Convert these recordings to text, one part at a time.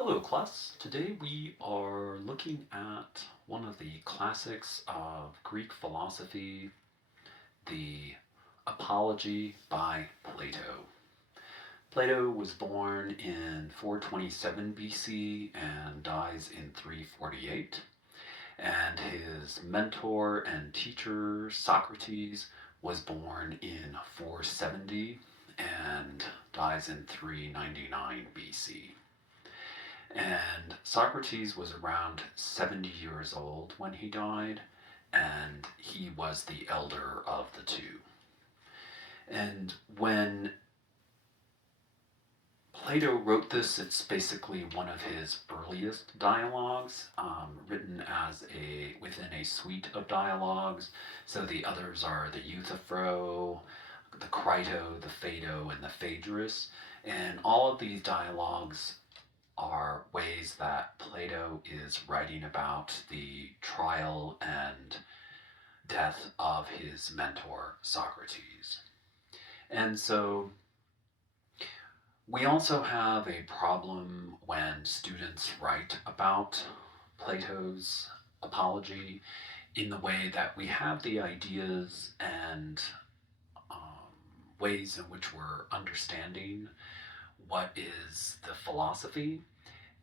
Hello, class. Today we are looking at one of the classics of Greek philosophy, the Apology by Plato. Plato was born in 427 BC and dies in 348, and his mentor and teacher, Socrates, was born in 470 and dies in 399 BC. And Socrates was around 70 years old when he died, and he was the elder of the two. And when Plato wrote this, it's basically one of his earliest dialogues, written as within a suite of dialogues. So the others are the Euthyphro, the Crito, the Phaedo, and the Phaedrus. And all of these dialogues are ways that Plato is writing about the trial and death of his mentor, Socrates. And so we also have a problem when students write about Plato's apology in the way that we have the ideas and ways in which we're understanding what is the philosophy.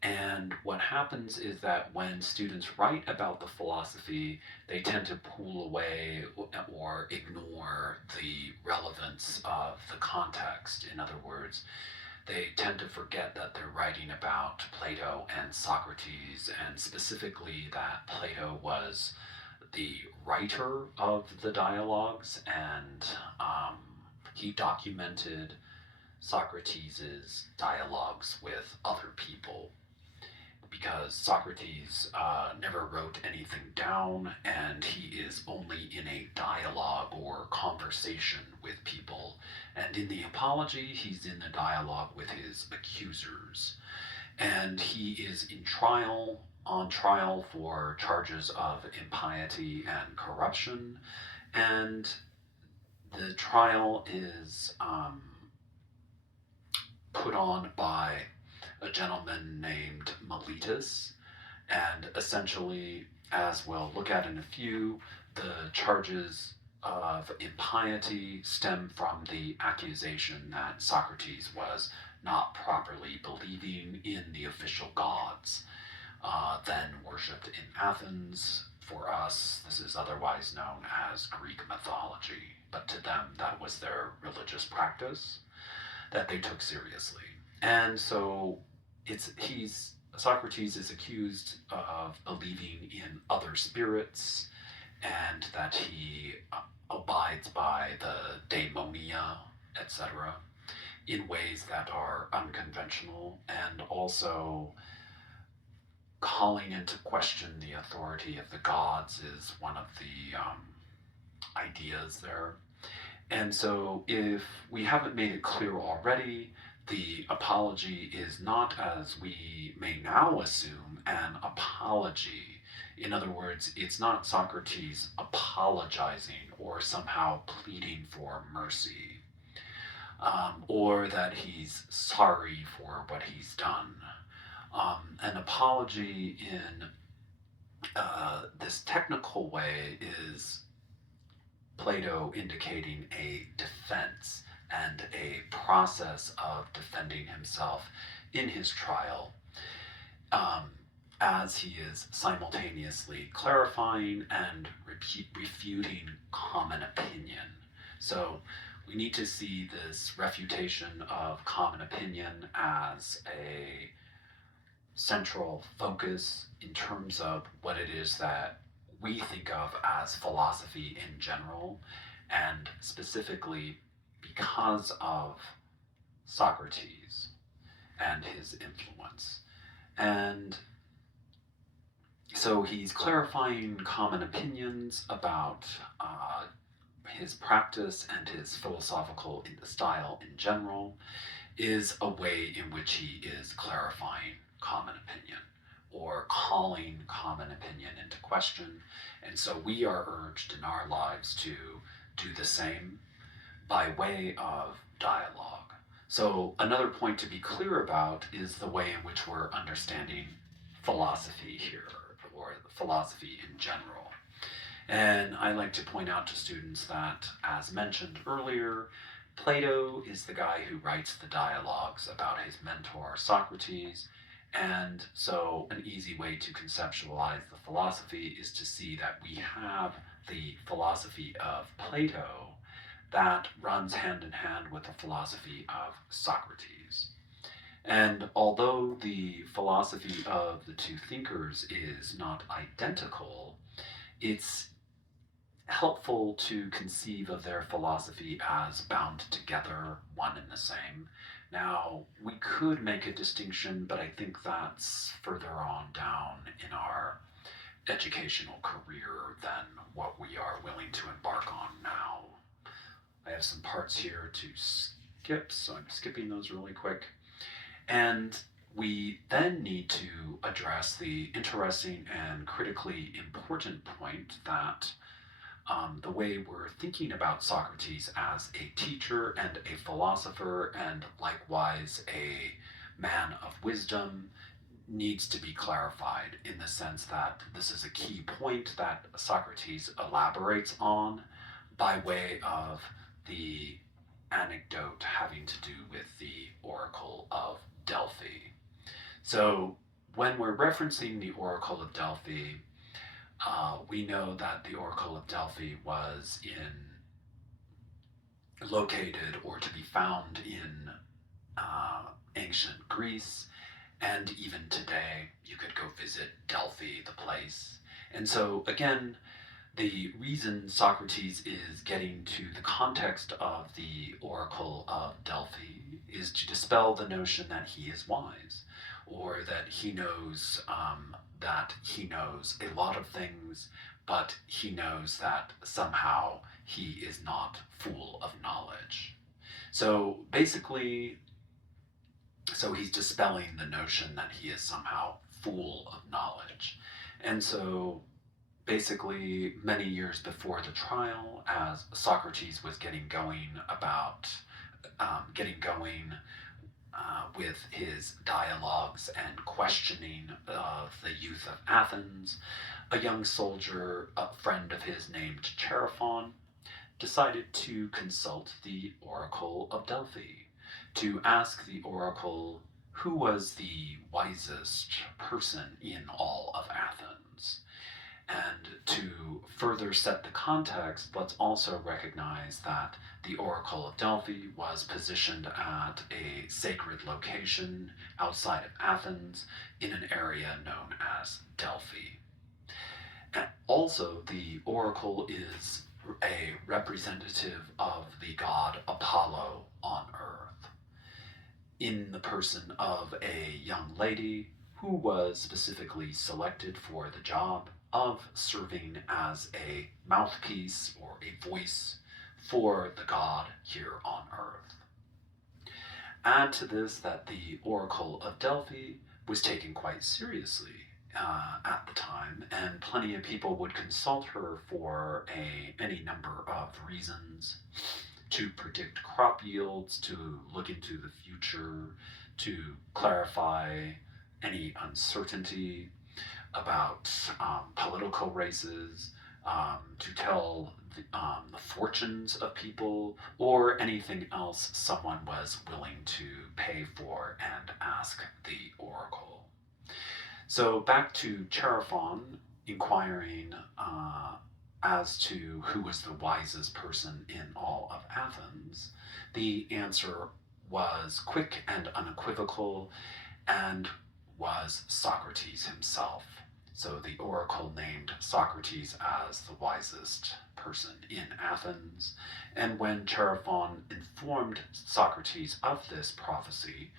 And what happens is that when students write about the philosophy, they tend to pull away or ignore the relevance of the context. In other words, they tend to forget that they're writing about Plato and Socrates, and specifically that Plato was the writer of the dialogues, and he documented Socrates' dialogues with other people because Socrates never wrote anything down, and he is only in a dialogue or conversation with people. And in the Apology, he's in a dialogue with his accusers. And he is on trial for charges of impiety and corruption. And the trial is put on by a gentleman named Miletus, and essentially, as we'll look at in a few, the charges of impiety stem from the accusation that Socrates was not properly believing in the official gods, then worshipped in Athens. For us, this is otherwise known as Greek mythology, but to them, that was their religious practice that they took seriously. And so he's Socrates is accused of believing in other spirits and that he abides by the daimonia, etc., in ways that are unconventional, and also calling into question the authority of the gods is one of the ideas there. And so, if we haven't made it clear already, the apology is not, as we may now assume, an apology. In other words, it's not Socrates apologizing or somehow pleading for mercy, or that he's sorry for what he's done. An apology in this technical way is Plato indicating a defense and a process of defending himself in his trial, as he is simultaneously clarifying and refuting common opinion. So we need to see this refutation of common opinion as a central focus in terms of what it is that we think of as philosophy in general, and specifically because of Socrates and his influence. And so he's clarifying common opinions about his practice and his philosophical style in general is a way in which he is clarifying common opinion or calling common opinion into question. And so we are urged in our lives to do the same by way of dialogue. So, another point to be clear about is the way in which we're understanding philosophy here, or philosophy in general. And I like to point out to students that, as mentioned earlier, Plato is the guy who writes the dialogues about his mentor Socrates. And so, an easy way to conceptualize the philosophy is to see that we have the philosophy of Plato that runs hand in hand with the philosophy of Socrates. And although the philosophy of the two thinkers is not identical, it's helpful to conceive of their philosophy as bound together, one and the same. Now, we could make a distinction, but I think that's further on down in our educational career than what we are willing to embark on now. I have some parts here to skip, so I'm skipping those really quick. And we then need to address the interesting and critically important point that the way we're thinking about Socrates as a teacher and a philosopher, and likewise a man of wisdom, needs to be clarified in the sense that this is a key point that Socrates elaborates on by way of the anecdote having to do with the Oracle of Delphi. So, when we're referencing the Oracle of Delphi, we know that the Oracle of Delphi was located or to be found in ancient Greece, and even today you could go visit Delphi, the place. And so, again, the reason Socrates is getting to the context of the Oracle of Delphi is to dispel the notion that he is wise, or that he knows a lot of things, but he knows that somehow he is not full of knowledge. So basically, he's dispelling the notion that he is somehow full of knowledge. And so basically, many years before the trial, as Socrates was getting going with his dialogues and questioning of the youth of Athens, a young soldier, a friend of his named Chaerephon, decided to consult the Oracle of Delphi, to ask the Oracle who was the wisest person in all of Athens. And to further set the context, let's also recognize that the Oracle of Delphi was positioned at a sacred location outside of Athens in an area known as Delphi. And also, the Oracle is a representative of the god Apollo on Earth, in the person of a young lady who was specifically selected for the job of serving as a mouthpiece or a voice for the god here on Earth. Add to this that the Oracle of Delphi was taken quite seriously at the time, and plenty of people would consult her for any number of reasons: to predict crop yields, to look into the future, to clarify any uncertainty about political races, to tell the fortunes of people, or anything else someone was willing to pay for and ask the oracle. So back to Chaerephon inquiring as to who was the wisest person in all of Athens, the answer was quick and unequivocal and was Socrates himself. So the oracle named Socrates as the wisest person in Athens, and when Chaerephon informed Socrates of this prophecy,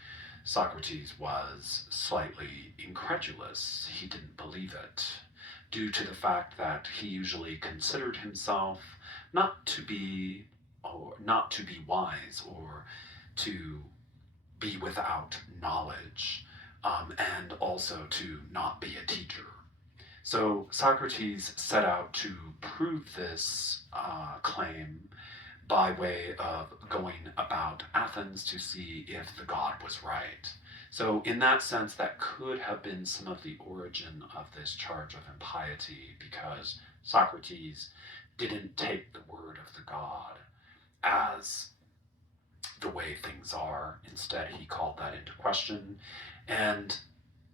Socrates was slightly incredulous. He didn't believe it, due to the fact that he usually considered himself not to be wise, or to be without knowledge, and also to not be a teacher. So Socrates set out to prove this claim by way of going about Athens to see if the god was right. So, in that sense, that could have been some of the origin of this charge of impiety, because Socrates didn't take the word of the god as the way things are. Instead, he called that into question. And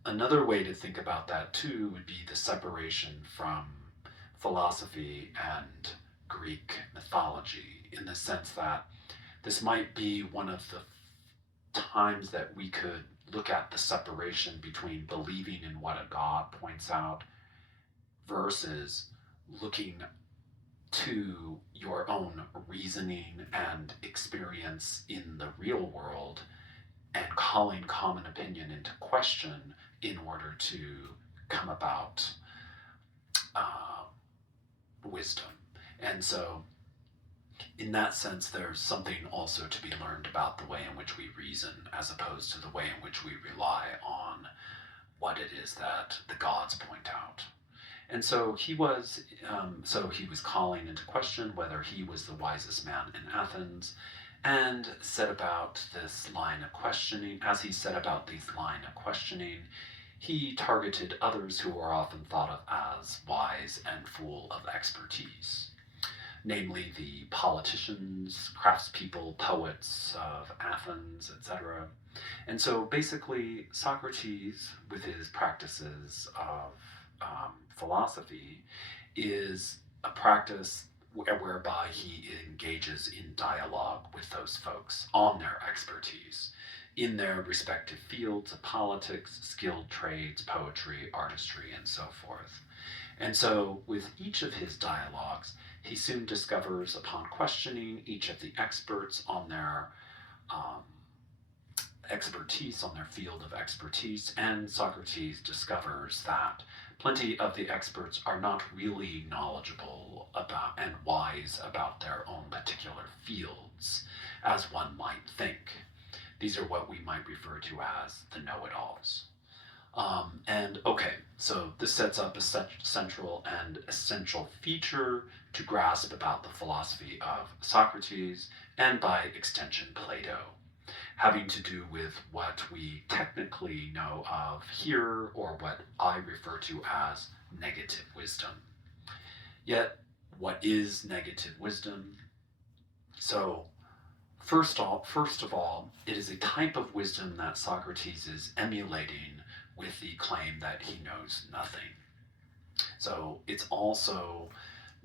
another way to think about that, too, would be the separation from philosophy and Greek mythology, in the sense that this might be one of the times that we could look at the separation between believing in what a god points out versus looking to your own reasoning and experience in the real world and calling common opinion into question in order to come about uh, wisdom. And so, in that sense, there's something also to be learned about the way in which we reason, as opposed to the way in which we rely on what it is that the gods point out. And so he was calling into question whether he was the wisest man in Athens, and set about this line of questioning. As he set about these line of questioning, he targeted others who are often thought of as wise and full of expertise, namely the politicians, craftspeople, poets of Athens, etc. And so basically, Socrates, with his practices of philosophy, is a practice whereby he engages in dialogue with those folks on their expertise in their respective fields of politics, skilled trades, poetry, artistry, and so forth. And so, with each of his dialogues, he soon discovers, upon questioning each of the experts on their um, expertise, on their field of expertise, and Socrates discovers that plenty of the experts are not really knowledgeable about and wise about their own particular fields, as one might think. These are what we might refer to as the know-it-alls. And okay, so this sets up a central and essential feature to grasp about the philosophy of Socrates, and by extension Plato, having to do with what we technically know of here, or what I refer to as negative wisdom. Yet, what is negative wisdom? So, first of all, it is a type of wisdom that Socrates is emulating with the claim that he knows nothing. So it's also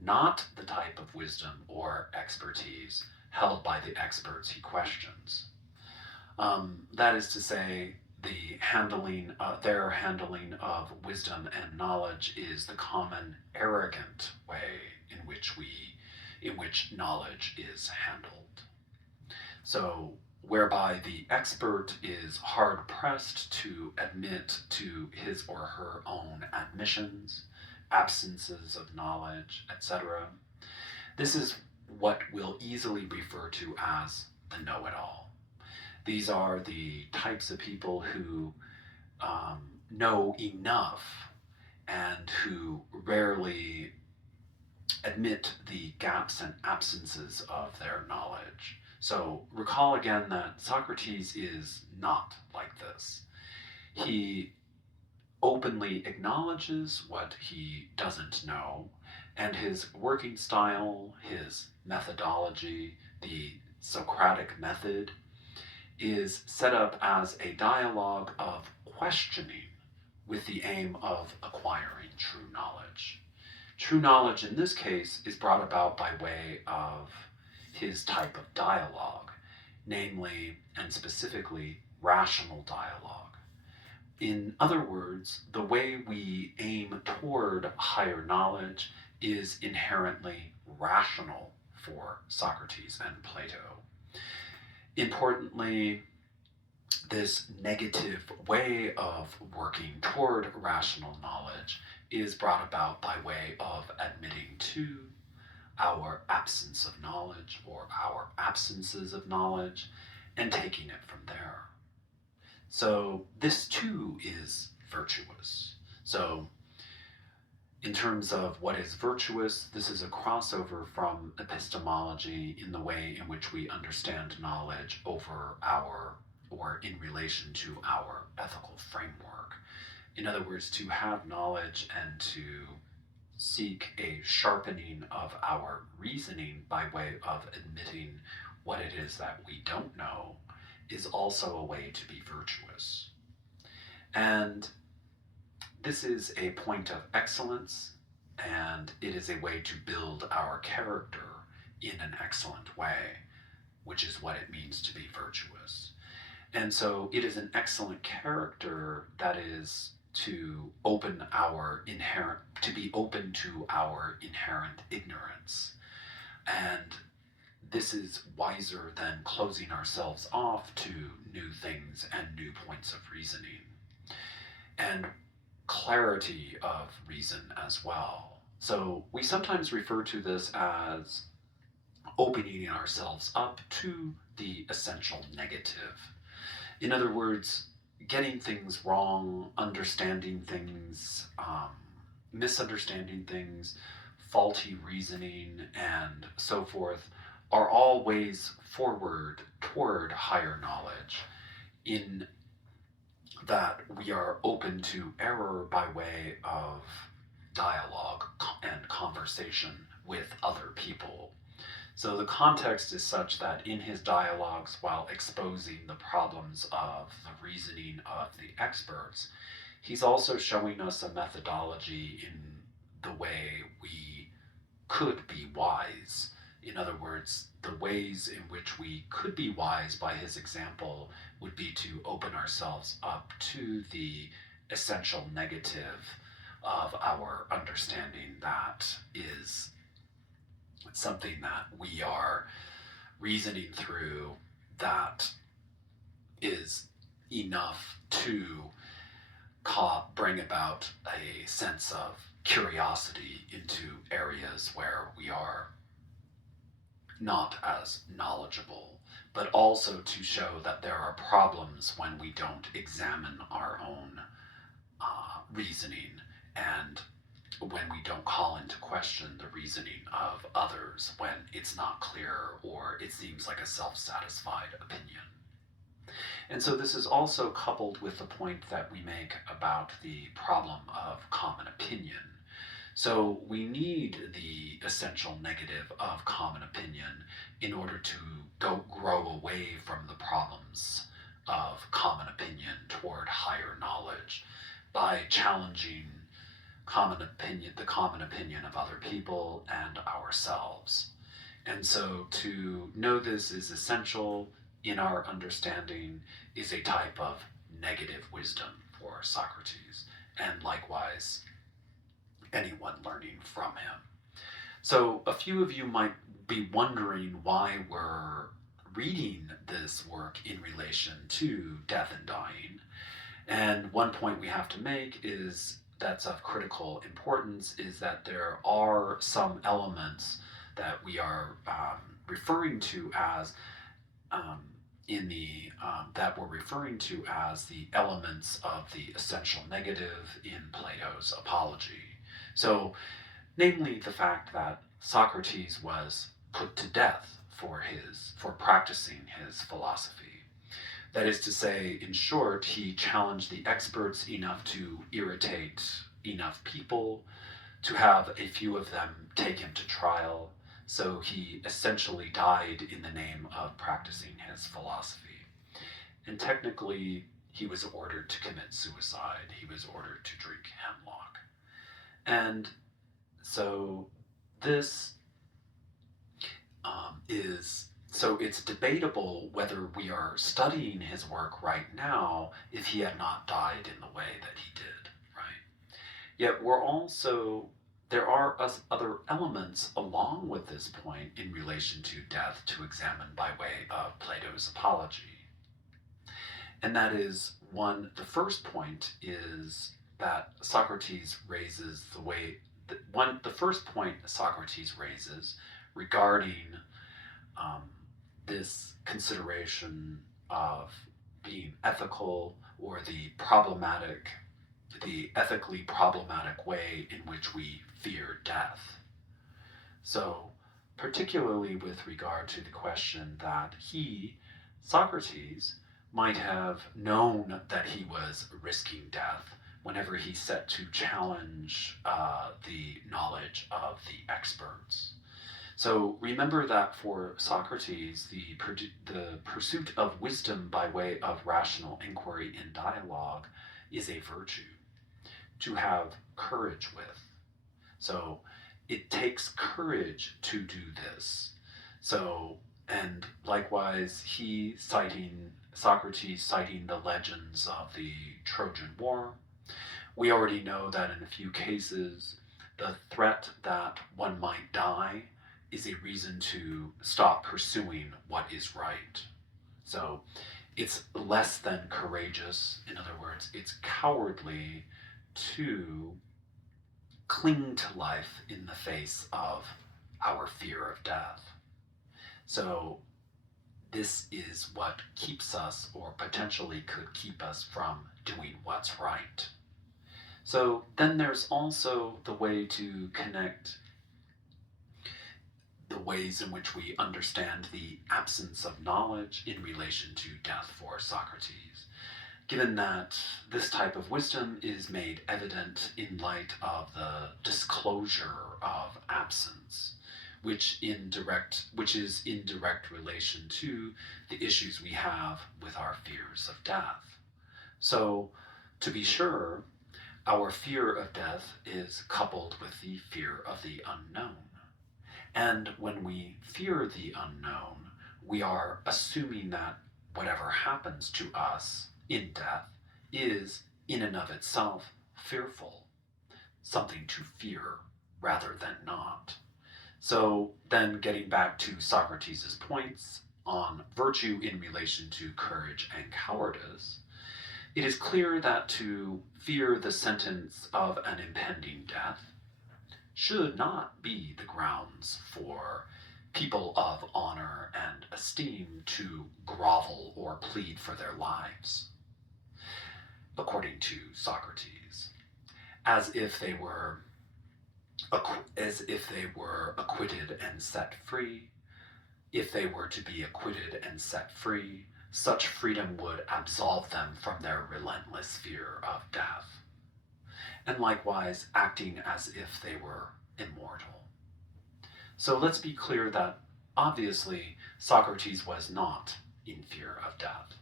not the type of wisdom or expertise held by the experts he questions. That is to say, their handling of wisdom and knowledge is the common arrogant way in which knowledge is handled. So, whereby the expert is hard pressed to admit to his or her own admissions, absences of knowledge, etc. This is what we'll easily refer to as the know it all. These are the types of people who know enough and who rarely admit the gaps and absences of their knowledge. So recall again that Socrates is not like this. He openly acknowledges what he doesn't know, and his working style, his methodology, the Socratic method, is set up as a dialogue of questioning with the aim of acquiring true knowledge. True knowledge in this case is brought about by way of his type of dialogue, namely and specifically rational dialogue. In other words, the way we aim toward higher knowledge is inherently rational for Socrates and Plato. Importantly, this negative way of working toward rational knowledge is brought about by way of admitting to our absence of knowledge or our absences of knowledge and taking it from there. So this too is virtuous. So In terms of what is virtuous, this is a crossover from epistemology in the way in which we understand knowledge over our or in relation to our ethical framework. In other words, to have knowledge and to seek a sharpening of our reasoning by way of admitting what it is that we don't know is also a way to be virtuous. And this is a point of excellence, and it is a way to build our character in an excellent way, which is what it means to be virtuous. And so it is an excellent character that is to be open to our inherent ignorance. And this is wiser than closing ourselves off to new things and new points of reasoning. And clarity of reason as well. So we sometimes refer to this as opening ourselves up to the essential negative. In other words, getting things wrong, understanding things, misunderstanding things, faulty reasoning, and so forth are all ways forward toward higher knowledge, in that we are open to error by way of dialogue and conversation with other people. So the context is such that in his dialogues, while exposing the problems of the reasoning of the experts, he's also showing us a methodology in the way we could be wise. In other words, the ways in which we could be wise by his example would be to open ourselves up to the essential negative of our understanding that is something that we are reasoning through, that is enough to bring about a sense of curiosity into areas where we are not as knowledgeable, but also to show that there are problems when we don't examine our own reasoning, and when we don't call into question the reasoning of others when it's not clear or it seems like a self-satisfied opinion. And so this is also coupled with the point that we make about the problem of common opinion. So we need the essential negative of common opinion in order to grow away from the problems of common opinion toward higher knowledge by challenging the common opinion of other people and ourselves. And so to know this is essential in our understanding is a type of negative wisdom for Socrates, and likewise anyone learning from him. So a few of you might be wondering why we're reading this work in relation to death and dying. And one point we have to make is that's of critical importance is that there are some elements that we are referring to as that we're referring to as the elements of the essential negative in Plato's Apology. So, namely the fact that Socrates was put to death for practicing his philosophy. That is to say, in short, he challenged the experts enough to irritate enough people to have a few of them take him to trial. So he essentially died in the name of practicing his philosophy. And technically, he was ordered to commit suicide. He was ordered to drink hemlock. And so this it's debatable whether we are studying his work right now if he had not died in the way that he did, right? Yet there are other elements along with this point in relation to death to examine by way of Plato's Apology. And that is the first point is that Socrates raises the first point Socrates raises regarding this consideration of being ethical or the problematic the ethically problematic way in which we fear death. So, particularly with regard to the question that he, Socrates, might have known that he was risking death whenever he set to challenge the knowledge of the experts. So remember that for Socrates, the pursuit of wisdom by way of rational inquiry and dialogue is a virtue to have courage with. So it takes courage to do this. So, and likewise, Socrates citing the legends of the Trojan War, we already know that in a few cases, the threat that one might die is a reason to stop pursuing what is right. So it's less than courageous. In other words, it's cowardly to cling to life in the face of our fear of death. So this is what keeps us, or potentially could keep us, from doing what's right. So then there's also the way to connect the ways in which we understand the absence of knowledge in relation to death for Socrates, given that this type of wisdom is made evident in light of the disclosure of absence, which is in direct relation to the issues we have with our fears of death. So, to be sure, our fear of death is coupled with the fear of the unknown. And when we fear the unknown, we are assuming that whatever happens to us in death is, in and of itself, fearful, something to fear rather than not. So then getting back to Socrates' points on virtue in relation to courage and cowardice, it is clear that to fear the sentence of an impending death should not be the grounds for people of honor and esteem to grovel or plead for their lives, according to Socrates, as if they were acquitted and set free. If they were to be acquitted and set free, such freedom would absolve them from their relentless fear of death, and likewise acting as if they were immortal. So let's be clear that obviously Socrates was not in fear of death,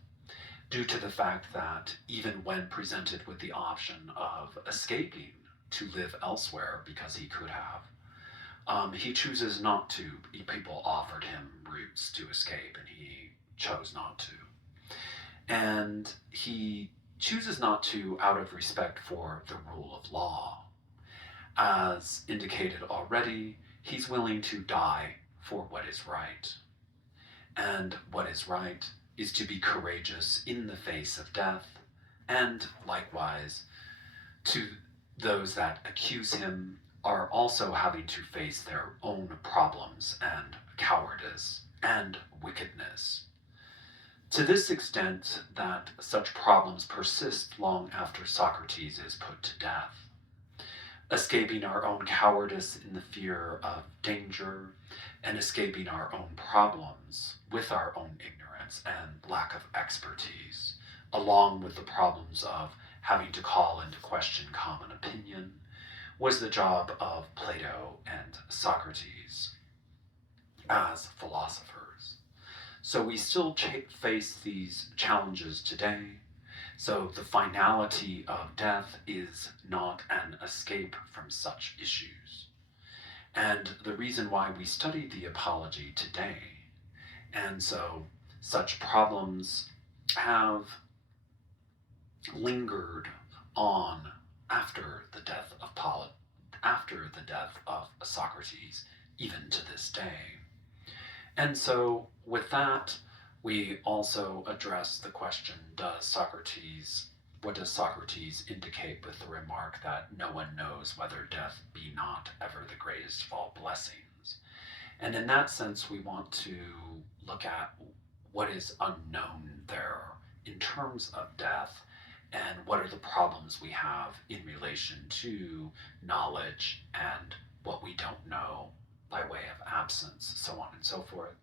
due to the fact that even when presented with the option of escaping to live elsewhere, because he could have, he chooses not to. People offered him routes to escape and he chose not to. And he chooses not to out of respect for the rule of law. As indicated already, he's willing to die for what is right. And what is right is to be courageous in the face of death, and likewise, to those that accuse him are also having to face their own problems and cowardice and wickedness. To this extent that such problems persist long after Socrates is put to death. Escaping our own cowardice in the fear of danger, and escaping our own problems with our own ignorance and lack of expertise, along with the problems of having to call into question common opinion, was the job of Plato and Socrates as philosophers. So we still face these challenges today. So the finality of death is not an escape from such issues. And the reason why we study the apology today, and so such problems have lingered on after the death of Socrates, even to this day. And so with that, we also address the question, what does Socrates indicate with the remark that no one knows whether death be not ever the greatest of all blessings? And in that sense, we want to look at what is unknown there in terms of death, and what are the problems we have in relation to knowledge and what we don't know by way of absence, so on and so forth.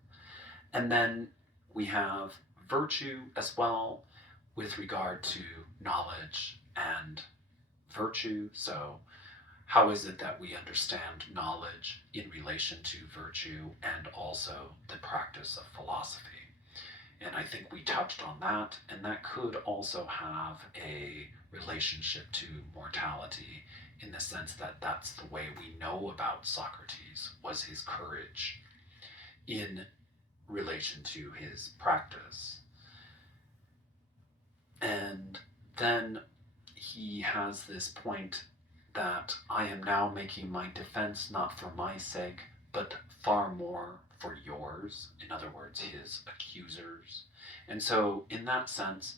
And then we have virtue as well with regard to knowledge and virtue. So, how is it that we understand knowledge in relation to virtue and also the practice of philosophy? And I think we touched on that, and that could also have a relationship to mortality in the sense that that's the way we know about Socrates was his courage in relation to his practice. And then he has this point that I am now making my defense not for my sake, but far more for yours. In other words, his accusers. And so, in that sense,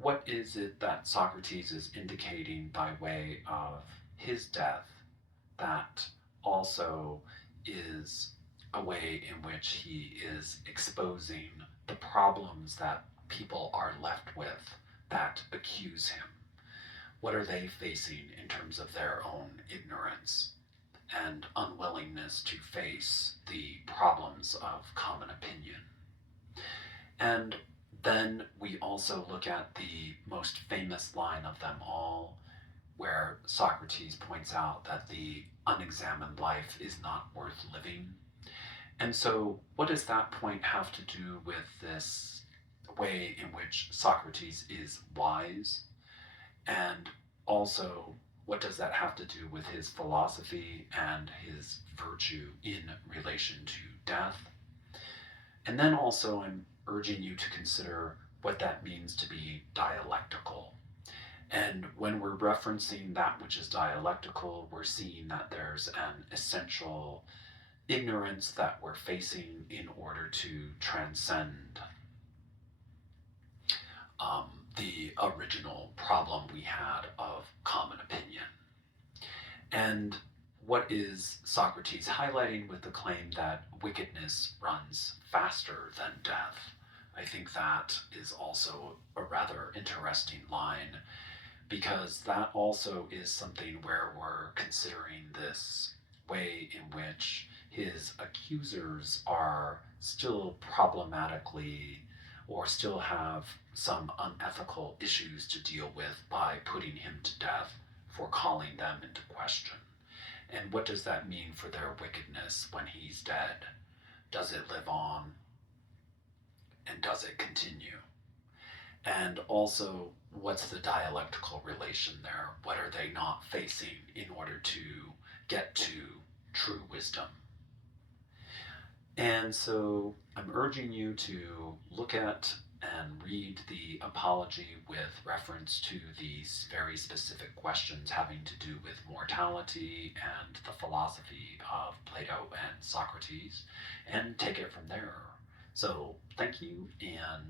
what is it that Socrates is indicating by way of his death that also is a way in which he is exposing the problems that people are left with that accuse him? What are they facing in terms of their own ignorance and unwillingness to face the problems of common opinion? And then we also look at the most famous line of them all, where Socrates points out that the unexamined life is not worth living. And so, what does that point have to do with this way in which Socrates is wise? And also, what does that have to do with his philosophy and his virtue in relation to death? And then also, I'm urging you to consider what that means to be dialectical. And when we're referencing that which is dialectical, we're seeing that there's an essential ignorance that we're facing in order to transcend the original problem we had of common opinion. And what is Socrates highlighting with the claim that wickedness runs faster than death? I think that is also a rather interesting line, because that also is something where we're considering this way in which his accusers are still problematically or still have some unethical issues to deal with by putting him to death for calling them into question. And what does that mean for their wickedness when he's dead? Does it live on? And does it continue? And also, what's the dialectical relation there? What are they not facing in order to get to true wisdom? And so I'm urging you to look at and read the Apology with reference to these very specific questions having to do with mortality and the philosophy of Plato and Socrates, and take it from there. So thank you, and